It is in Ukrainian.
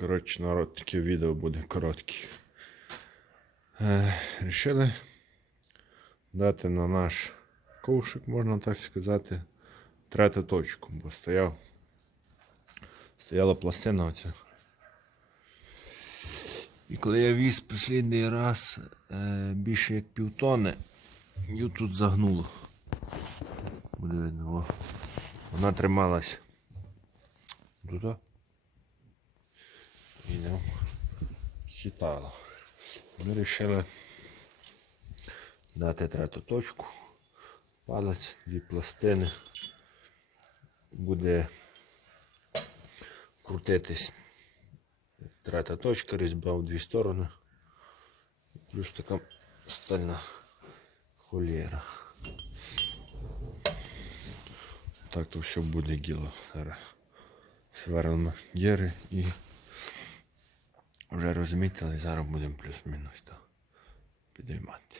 Коротше, народ, таке відео буде коротке. Е, рішили дати на наш ковшик, можна так сказати, третю точку, бо стояв. Стояла пластина оця. І коли я віз останній раз е, більше як півтони, її тут загнуло. Буде видно. Вона трималась туди. Хитала. Ми вирішили дати третю точку. Палець, дві пластини. Буде крутитись третя точка, різьба в дві сторони. Плюс така стальна холєра. Так то все буде діло. Зараз сверлимо гіри і вже розмітили, зараз будемо плюс-мінус підіймати.